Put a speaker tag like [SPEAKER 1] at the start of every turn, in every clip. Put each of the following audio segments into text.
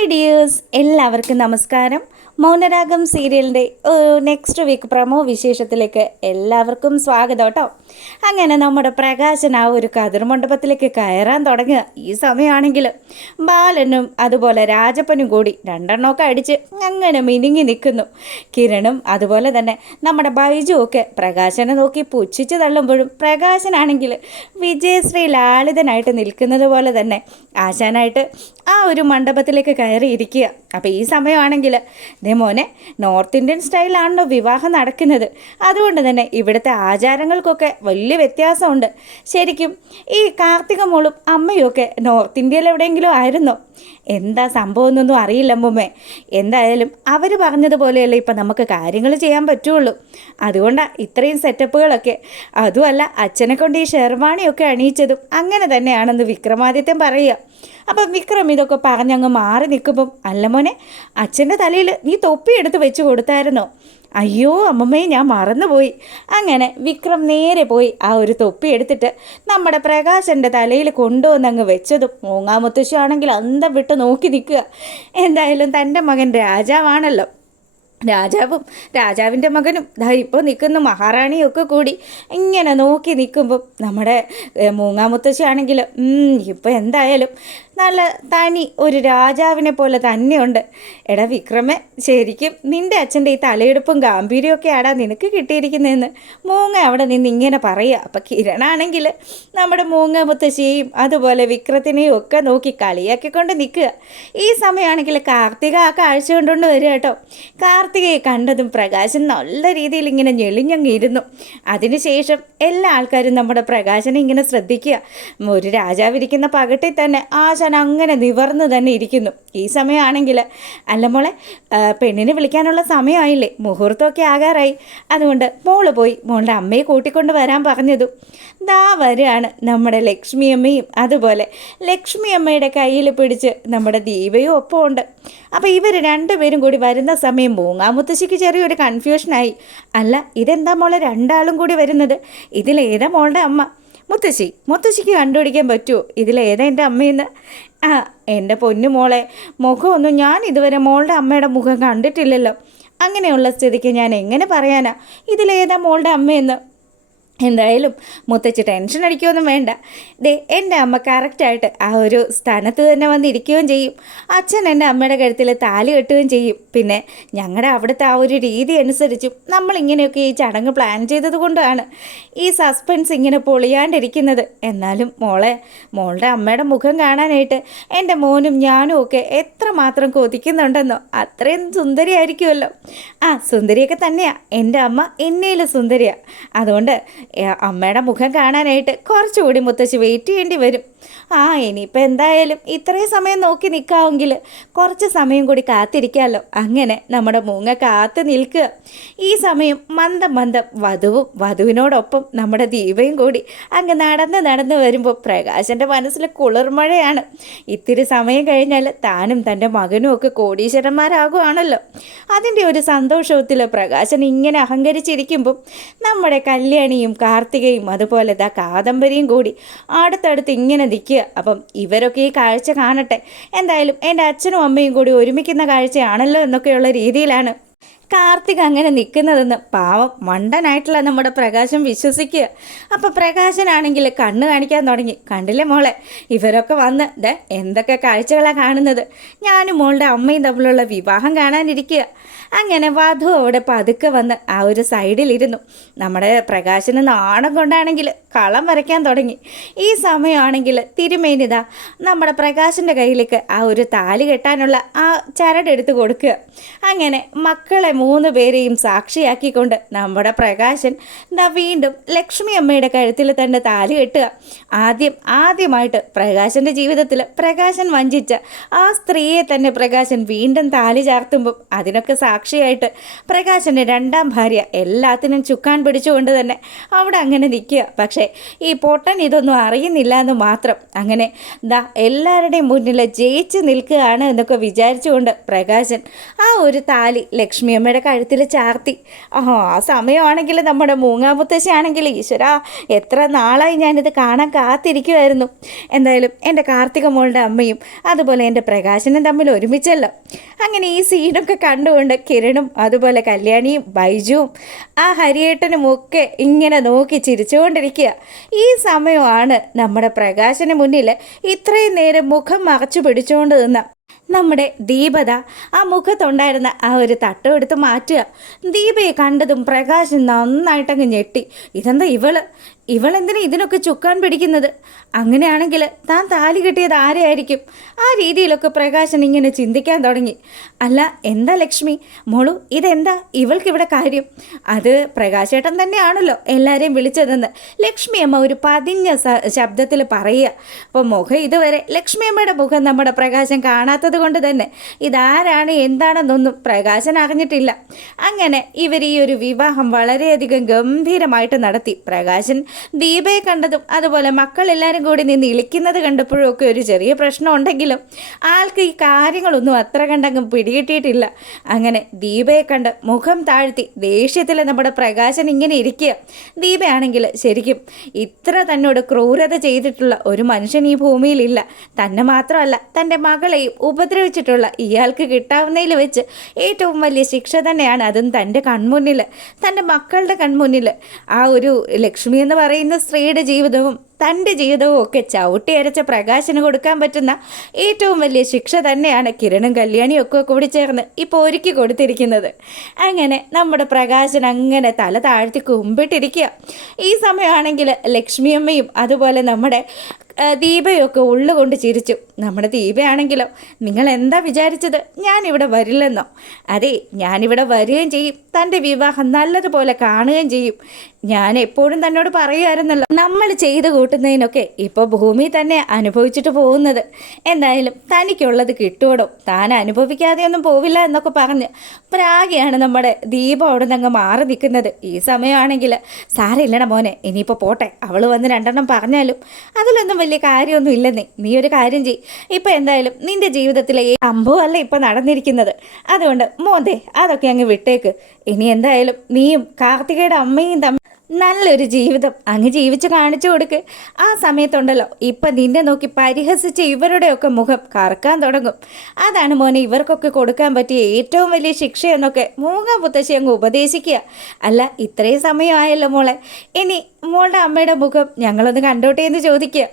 [SPEAKER 1] Hi dears എല്ലാവർക്കും നമസ്കാരം. മൗനരാഗം സീരിയലിന്റെ നെക്സ്റ്റ് വീക്ക് പ്രമോ വിശേഷത്തിലേക്ക് എല്ലാവർക്കും സ്വാഗതം കേട്ടോ. അങ്ങനെ നമ്മുടെ പ്രകാശൻ ആ ഒരു കതിർമണ്ഡപത്തിലേക്ക് കയറാൻ തുടങ്ങുക ഈ സമയമാണെങ്കിൽ ബാലനും അതുപോലെ രാജപ്പനും കൂടി രണ്ടെണ്ണമൊക്കെ അടിച്ച് അങ്ങനെ മിനുങ്ങി നിൽക്കുന്നു. കിരണും അതുപോലെ തന്നെ നമ്മുടെ ബൈജുവൊക്കെ പ്രകാശനെ നോക്കി പുച്ഛിച്ച് തള്ളുമ്പോഴും പ്രകാശനാണെങ്കിൽ വിജയശ്രീ ലാളിതനായിട്ട് നിൽക്കുന്നത് പോലെ തന്നെ ആശാനായിട്ട് ആ ഒരു മണ്ഡപത്തിലേക്ക് കയറി ഇരിക്കുക അപ്പോൾ ഈ സമയമാണെങ്കിൽ ദേ മോനെ നോർത്ത് ഇന്ത്യൻ സ്റ്റൈലാണല്ലോ വിവാഹം നടക്കുന്നത്. അതുകൊണ്ട് തന്നെ ഇവിടുത്തെ ആചാരങ്ങൾക്കൊക്കെ വലിയ വ്യത്യാസമുണ്ട്. ശരിക്കും ഈ കാർത്തിക മോളും അമ്മയും ഒക്കെ നോർത്ത് ഇന്ത്യയിൽ എവിടെയെങ്കിലും ആയിരുന്നോ? എന്താ സംഭവം എന്നൊന്നും അറിയില്ല അമ്മുമ്മേ. എന്തായാലും അവർ പറഞ്ഞതുപോലെയല്ലേ ഇപ്പം നമുക്ക് കാര്യങ്ങൾ ചെയ്യാൻ പറ്റുള്ളൂ. അതുകൊണ്ടാണ് ഇത്രയും സെറ്റപ്പുകളൊക്കെ അതുമല്ല അച്ഛനെ കൊണ്ട് ഈ ഷെർവാണിയൊക്കെ അണിയിച്ചതും അങ്ങനെ തന്നെയാണെന്ന് വിക്രമാദിത്യൻ പറയുക. അപ്പം വിക്രം ഇതൊക്കെ പറഞ്ഞങ്ങ് മാറി നിൽക്കുമ്പം അല്ല മോനെ അച്ഛന്റെ തലയിൽ നീ തൊപ്പി എടുത്ത് വെച്ച് കൊടുത്തായിരുന്നോ? അയ്യോ അമ്മമ്മയെ ഞാൻ മറന്നുപോയി. അങ്ങനെ വിക്രം നേരെ പോയി ആ ഒരു തൊപ്പി എടുത്തിട്ട് നമ്മുടെ പ്രകാശന്റെ തലയിൽ കൊണ്ടുവന്ന് കൊണ്ടുവന്നങ്ങ് വെച്ചതും മൂങ്ങാമുത്തശ്ശിയാണെങ്കിൽ അന്തം വിട്ട് നോക്കി നിൽക്കുക. എന്തായാലും തന്റെ മകൻ രാജാവാണല്ലോ. രാജാവും രാജാവിന്റെ മകനും ദാ ഇപ്പോൾ നിൽക്കുന്ന മഹാറാണിയും ഒക്കെ കൂടി. ഇങ്ങനെ നോക്കി നിൽക്കുമ്പം നമ്മുടെ മൂങ്ങാമുത്തശ്ശി ആണെങ്കിലും ഇപ്പോൾ എന്തായാലും നല്ല തനി ഒരു രാജാവിനെ പോലെ തന്നെയുണ്ട്. എടാ വിക്രമേ ശരിക്കും നിന്റെ അച്ഛന്റെ ഈ തലയെടുപ്പും ഗാംഭീര്യമൊക്കെ ആടാ നിനക്ക് കിട്ടിയിരിക്കുന്നതെന്ന് മൂങ്ങ അവിടെ നിന്ന് ഇങ്ങനെ പറയുക. അപ്പം കിരണാണെങ്കിൽ നമ്മുടെ മൂങ്ങ മുത്തശ്ശിയെയും അതുപോലെ വിക്രത്തിനെയും ഒക്കെ നോക്കി കളിയാക്കിക്കൊണ്ട് നിൽക്കുക. ഈ സമയമാണെങ്കിൽ കാർത്തിക ആ കാഴ്ച കൊണ്ടുകൊണ്ട് വരിക കേട്ടോ. കാർത്തികയെ കണ്ടതും പ്രകാശൻ നല്ല രീതിയിൽ ഇങ്ങനെ ഞെളിഞ്ഞങ്ങ് ഇരുന്നു അതിനുശേഷം എല്ലാ ആൾക്കാരും നമ്മുടെ പ്രകാശനെ ഇങ്ങനെ ശ്രദ്ധിക്കുക. ഒരു രാജാവിരിക്കുന്ന പകട്ടിൽ തന്നെ ആശാൻ അങ്ങനെ നിവർന്ന് തന്നെ ഇരിക്കുന്നു. ഈ സമയമാണെങ്കിൽ അല്ല മോളെ പെണ്ണിനെ വിളിക്കാനുള്ള സമയമായില്ലേ? മുഹൂർത്തമൊക്കെ ആകാറായി. അതുകൊണ്ട് മോൾ പോയി മോളുടെ അമ്മയെ കൂട്ടിക്കൊണ്ട് വരാൻ പറഞ്ഞതും. ദാ വരികയാണ് നമ്മുടെ ലക്ഷ്മി അമ്മയും. അതുപോലെ ലക്ഷ്മി അമ്മയുടെ കയ്യിൽ പിടിച്ച് നമ്മുടെ ദീപയും ഒപ്പമുണ്ട് അപ്പോൾ ഇവർ രണ്ടുപേരും കൂടി വരുന്ന സമയം മൂങ്ങാമുത്തശ്ശിക്ക് ചെറിയൊരു കൺഫ്യൂഷനായി അല്ല ഇതെന്താ മോളെ രണ്ടാളും കൂടി വരുന്നത്? ഇതിലേതാ മോളുടെ അമ്മ? മുത്തശ്ശി മുത്തശ്ശിക്ക് കണ്ടുപിടിക്കാൻ പറ്റുമോ ഇതിലേതാ എന്റെ അമ്മയെന്ന്? ആ എന്റെ പൊന്നു മോളെ മുഖമൊന്നും ഞാൻ ഇതുവരെ മോളുടെ അമ്മയുടെ മുഖം കണ്ടിട്ടില്ലല്ലോ. അങ്ങനെയുള്ള സ്ഥിതിക്ക് ഞാൻ എങ്ങനെ പറയാനാ? ഇതിലേതാ മോളുടെ അമ്മയെന്ന്? എന്തായാലും മുത്തച്ഛ ടെൻഷൻ അടിക്കുകയൊന്നും വേണ്ട. ദേ എന്റെ അമ്മ കറക്റ്റായിട്ട് ആ ഒരു സ്ഥാനത്ത് തന്നെ വന്നിരിക്കുകയും ചെയ്യും. അച്ഛൻ എന്റെ അമ്മയുടെ കഴുത്തിൽ താലി കെട്ടുകയും ചെയ്യും. പിന്നെ ഞങ്ങളുടെ അവിടുത്തെ ആ ഒരു രീതി അനുസരിച്ചും നമ്മളിങ്ങനെയൊക്കെ ഈ ചടങ്ങ് പ്ലാൻ ചെയ്തത് കൊണ്ടാണ് ഈ സസ്പെൻസ് ഇങ്ങനെ പൊളിയാണ്ടിരിക്കുന്നത്. എന്നാലും മോളെ മോളുടെ അമ്മയുടെ മുഖം കാണാനായിട്ട് എന്റെ മോനും ഞാനും ഒക്കെ എത്രമാത്രം കൊതിക്കുന്നുണ്ടെന്നോ അത്രയും സുന്ദരിയായിരിക്കുമല്ലോ ആ സുന്ദരിയൊക്കെ തന്നെയാണ് എന്റെ അമ്മ എന്നേലും സുന്ദരിയാണ് അതുകൊണ്ട് അമ്മയുടെ മുഖം കാണാനായിട്ട് കുറച്ചുകൂടി മുത്തശ്ശി വെയിറ്റ് ചെയ്യേണ്ടി വരും. ആ ഇനിയിപ്പോൾ എന്തായാലും ഇത്രയും സമയം നോക്കി നിൽക്കാമെങ്കിൽ കുറച്ച് സമയം കൂടി കാത്തിരിക്കാമല്ലോ അങ്ങനെ നമ്മുടെ മൂങ്ങ കാത്ത് നിൽക്കുക. ഈ സമയം മന്ദം മന്ദം വധുവും വധുവിനോടൊപ്പം നമ്മുടെ ദീപയും കൂടി അങ്ങ് നടന്ന് നടന്ന് വരുമ്പോൾ പ്രകാശന്റെ മനസ്സിൽ കുളിർമഴയാണ്. ഇത്തിരി സമയം കഴിഞ്ഞാൽ താനും തന്റെ മകനും ഒക്കെ കോടീശ്വരന്മാരാകുവാണല്ലോ. അതിന്റെ ഒരു സന്തോഷത്തിൽ പ്രകാശൻ ഇങ്ങനെ അഹങ്കരിച്ചിരിക്കുമ്പോൾ നമ്മുടെ കല്യാണിയും കാർത്തികയും അതുപോലെ ദാ കാദംബരിയും കൂടി അടുത്തടുത്ത് ഇങ്ങനെ നിൽക്കുക അപ്പം ഇവരൊക്കെ ഈ കാഴ്ച കാണട്ടെ. എന്തായാലും എന്റെ അച്ഛനും അമ്മയും കൂടി ഒരുമിക്കുന്ന കാഴ്ചയാണല്ലോ എന്നൊക്കെയുള്ള രീതിയിലാണ് കാർത്തിക് അങ്ങനെ നിൽക്കുന്നതെന്ന് പാവം മണ്ടനായിട്ടുള്ള നമ്മുടെ പ്രകാശം വിശ്വസിക്കുക. അപ്പോൾ പ്രകാശനാണെങ്കിൽ കണ്ണ് കാണിക്കാൻ തുടങ്ങി. കണ്ടില്ലേ മോളെ? ഇവരൊക്കെ വന്ന് ദേ എന്തൊക്കെ കാഴ്ചകളാണ് കാണുന്നത്. ഞാനും മോളുടെ അമ്മയും തമ്മിലുള്ള വിവാഹം കാണാനിരിക്കുക. അങ്ങനെ വധു അവിടെ പതുക്കെ വന്ന് ആ ഒരു സൈഡിലിരുന്നു. നമ്മുടെ പ്രകാശന് നാണം കൊണ്ടാണെങ്കിൽ കളം വരയ്ക്കാൻ തുടങ്ങി. ഈ സമയമാണെങ്കിൽ തിരുമേനിത നമ്മുടെ പ്രകാശന്റെ കയ്യിലേക്ക് ആ ഒരു താലി കെട്ടാനുള്ള ആ ചരടെടുത്ത് കൊടുക്കുക. അങ്ങനെ മക്കളെ മൂന്ന് പേരെയും സാക്ഷിയാക്കിക്കൊണ്ട് നമ്മുടെ പ്രകാശൻ ദാ വീണ്ടും ലക്ഷ്മി അമ്മയുടെ കഴുത്തിൽ തന്നെ താലി കെട്ടുക. ആദ്യം ആദ്യമായിട്ട് പ്രകാശന്റെ ജീവിതത്തിൽ പ്രകാശൻ വഞ്ചിച്ച ആ സ്ത്രീയെ തന്നെ പ്രകാശൻ വീണ്ടും താലി ചാർത്തുമ്പം അതിനൊക്കെ സാക്ഷിയായിട്ട് പ്രകാശന്റെ രണ്ടാം ഭാര്യ എല്ലാത്തിനും ചുക്കാൻ പിടിച്ചുകൊണ്ട് തന്നെ അവിടെ അങ്ങനെ നിൽക്കുക. പക്ഷേ ഈ പൊട്ടൻ ഇതൊന്നും അറിയുന്നില്ല എന്ന് മാത്രം അങ്ങനെ ദാ എല്ലാവരുടെയും മുന്നിൽ ജയിച്ച് നിൽക്കുകയാണ് എന്നൊക്കെ വിചാരിച്ചുകൊണ്ട് പ്രകാശൻ ആ ഒരു താലി ലക്ഷ്മിയമ്മ അമ്മയുടെ കഴുത്തിൽ ചാർത്തി. ആ ആ സമയമാണെങ്കിൽ നമ്മുടെ മൂങ്ങാമുത്തശ്ശിയാണെങ്കിൽ ഈശ്വര എത്ര നാളായി ഞാനിത് കാണാൻ കാത്തിരിക്കുമായിരുന്നു എന്തായാലും എന്റെ കാർത്തിക മോളുടെ അമ്മയും അതുപോലെ എന്റെ പ്രകാശനും തമ്മിൽ ഒരുമിച്ചല്ലോ. അങ്ങനെ ഈ സീനൊക്കെ കണ്ടുകൊണ്ട് കിരണും അതുപോലെ കല്യാണിയും ബൈജുവും ആ ഹരിയേട്ടനും ഒക്കെ ഇങ്ങനെ നോക്കി ചിരിച്ചുകൊണ്ടിരിക്കുക ഈ സമയമാണ് നമ്മുടെ പ്രകാശന് മുന്നിൽ ഇത്രയും നേരം മുഖം മറച്ചു പിടിച്ചുകൊണ്ട് നിന്ന നമ്മുടെ ദീപത ആ മുഖത്തുണ്ടായിരുന്ന ആ ഒരു തട്ടം എടുത്ത് മാറ്റുക. ദീപയെ കണ്ടതും പ്രകാശം നന്നായിട്ടങ്ങ് ഞെട്ടി. ഇതെന്താ ഇവൾ? ഇവളെന്തിനാ ഇതിനൊക്കെ ചുക്കാൻ പിടിക്കുന്നത്? അങ്ങനെയാണെങ്കിൽ താൻ താലി കിട്ടിയത് ആരെയായിരിക്കും? ആ രീതിയിലൊക്കെ പ്രകാശൻ ഇങ്ങനെ ചിന്തിക്കാൻ തുടങ്ങി. അല്ല എന്താ ലക്ഷ്മി? മോളു ഇതെന്താ? ഇവൾക്കിവിടെ കാര്യം? അത് പ്രകാശേട്ടൻ തന്നെയാണല്ലോ എല്ലാവരെയും വിളിച്ചതെന്ന്. ലക്ഷ്മി അമ്മ ഒരു പതിഞ്ഞ ശബ്ദത്തിൽ പറയുക. അപ്പോൾ മുഖം ഇതുവരെ ലക്ഷ്മി അമ്മയുടെ മുഖം നമ്മുടെ പ്രകാശൻ കാണാത്തത് കൊണ്ട് തന്നെ ഇതാരാണ് എന്താണെന്നൊന്നും പ്രകാശൻ അറിഞ്ഞിട്ടില്ല. അങ്ങനെ ഇവർ ഈ ഒരു വിവാഹം വളരെയധികം ഗംഭീരമായിട്ട് നടത്തി. പ്രകാശൻ ദീപയെ കണ്ടതും അതുപോലെ മക്കൾ എല്ലാവരും കൂടി നിന്ന് ഇളിക്കുന്നത് കണ്ടപ്പോഴും ഒക്കെ ഒരു ചെറിയ പ്രശ്നം ഉണ്ടെങ്കിലും ആൾക്ക് ഈ കാര്യങ്ങളൊന്നും അത്ര കണ്ടങ്ങ് പിടികിട്ടിയിട്ടില്ല. അങ്ങനെ ദീപയെ കണ്ട് മുഖം താഴ്ത്തി ദേഷ്യത്തിൽ നമ്മുടെ പ്രകാശൻ ഇങ്ങനെ ഇരിക്കുക. ദീപയാണെങ്കിൽ ശരിക്കും ഇത്ര തന്നോട് ക്രൂരത ചെയ്തിട്ടുള്ള ഒരു മനുഷ്യൻ ഈ ഭൂമിയിലില്ല. തന്നെ മാത്രമല്ല തന്റെ മകളെയും ഉപദ്രവിച്ചിട്ടുള്ള ഇയാൾക്ക് കിട്ടാവുന്നതിൽ വെച്ച് ഏറ്റവും വലിയ ശിക്ഷ തന്നെയാണ് അതും തന്റെ കൺമുന്നിൽ തന്റെ മക്കളുടെ കൺമുന്നിൽ ആ ഒരു ലക്ഷ്മി എന്ന് പറയുന്ന സ്ത്രീയുടെ ജീവിതവും തന്റെ ജീവിതവും ഒക്കെ ചവിട്ടി അരച്ച പ്രകാശന് കൊടുക്കാൻ പറ്റുന്ന ഏറ്റവും വലിയ ശിക്ഷ തന്നെയാണ് കിരണും കല്യാണിയും ഒക്കെ കൂടി ചേർന്ന് ഇപ്പോൾ ഒരുക്കി കൊടുത്തിരിക്കുന്നത്. അങ്ങനെ നമ്മുടെ പ്രകാശൻ അങ്ങനെ തല താഴ്ത്തി കുമ്പിട്ടിരിക്കുക. ഈ സമയമാണെങ്കിൽ ലക്ഷ്മിയമ്മയും അതുപോലെ നമ്മുടെ ദീപയൊക്കെ ഉള്ളുകൊണ്ട് ചിരിച്ചു. നമ്മുടെ ദീപയാണെങ്കിലോ നിങ്ങൾ എന്താ വിചാരിച്ചത്? ഞാനിവിടെ വരില്ലെന്നോ? അതെ ഞാനിവിടെ വരികയും ചെയ്യും. തന്റെ വിവാഹം നല്ലതുപോലെ കാണുകയും ചെയ്യും. ഞാൻ എപ്പോഴും തന്നോട് പറയുമായിരുന്നല്ലോ നമ്മൾ ചെയ്തു കൂട്ടുന്നതിനൊക്കെ ഇപ്പോൾ ഭൂമി തന്നെ അനുഭവിച്ചിട്ട് പോകുന്നത്. എന്തായാലും തനിക്കുള്ളത് കിട്ടുവോടോ? താൻ അനുഭവിക്കാതെയൊന്നും പോവില്ല എന്നൊക്കെ പറഞ്ഞ് പ്രാഗിയാണ് നമ്മുടെ ദീപം അവിടെ നിന്ന് അങ്ങ് മാറി നിൽക്കുന്നത്. ഈ സമയമാണെങ്കിൽ സാരമില്ലട മോനെ ഇനിയിപ്പോൾ പോട്ടെ. അവൾ വന്ന് രണ്ടെണ്ണം പറഞ്ഞാലും അതിലൊന്നും വലിയ കാര്യമൊന്നും ഇല്ലെന്നേ. നീ ഒരു കാര്യം ചെയ് ഇപ്പം എന്തായാലും നിന്റെ ജീവിതത്തിലെ ഈ സംഭവമല്ല ഇപ്പം നടന്നിരിക്കുന്നത്. അതുകൊണ്ട് മോന്തേ അതൊക്കെ അങ്ങ് വിട്ടേക്ക്. ഇനി എന്തായാലും നീയും കാർത്തികയുടെ അമ്മയും തമ്മിൽ നല്ലൊരു ജീവിതം. അങ്ങ് ജീവിച്ച് കാണിച്ചു കൊടുക്ക്. ആ സമയത്തുണ്ടല്ലോ ഇപ്പം നിന്നെ നോക്കി പരിഹസിച്ച് ഇവരുടെയൊക്കെ മുഖം കറക്കാൻ തുടങ്ങും. അതാണ് മോനെ ഇവർക്കൊക്കെ കൊടുക്കാൻ പറ്റിയ ഏറ്റവും വലിയ ശിക്ഷ എന്നൊക്കെ മൂങ്ങ മുത്തശ്ശി അങ്ങ് ഉപദേശിക്കുക. അല്ല ഇത്രയും സമയമായല്ലോ മോളെ. ഇനി മോളുടെ അമ്മയുടെ മുഖം ഞങ്ങളൊന്ന് കണ്ടോട്ടെ എന്ന് ചോദിക്കുക.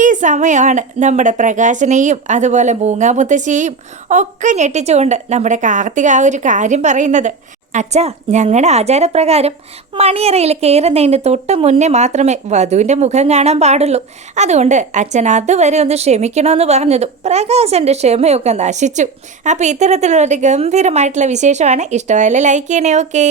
[SPEAKER 1] ഈ സമയമാണ് നമ്മുടെ പ്രകാശനെയും അതുപോലെ മൂങ്ങാ മുത്തശ്ശിയെയും ഒക്കെ ഞെട്ടിച്ചുകൊണ്ട് നമ്മുടെ കാർത്തിക ആ ഒരു കാര്യം പറയുന്നത്. അച്ഛാ ഞങ്ങളുടെ ആചാരപ്രകാരം മണിയറയിൽ കയറുന്നതിന് തൊട്ട് മുന്നേ മാത്രമേ വധുവിന്റെ മുഖം കാണാൻ പാടുള്ളൂ. അതുകൊണ്ട് അച്ഛൻ അതുവരെ ഒന്ന് ക്ഷമിക്കണമെന്ന് പറഞ്ഞതും പ്രകാശന്റെ ക്ഷമയൊക്കെ നശിച്ചു. അപ്പോൾ ഇത്തരത്തിലുള്ള ഒരു ഗംഭീരമായിട്ടുള്ള വിശേഷമാണ്. ഇഷ്ടമായാലും ലൈക്ക് ചെയ്യണേ ഓക്കേ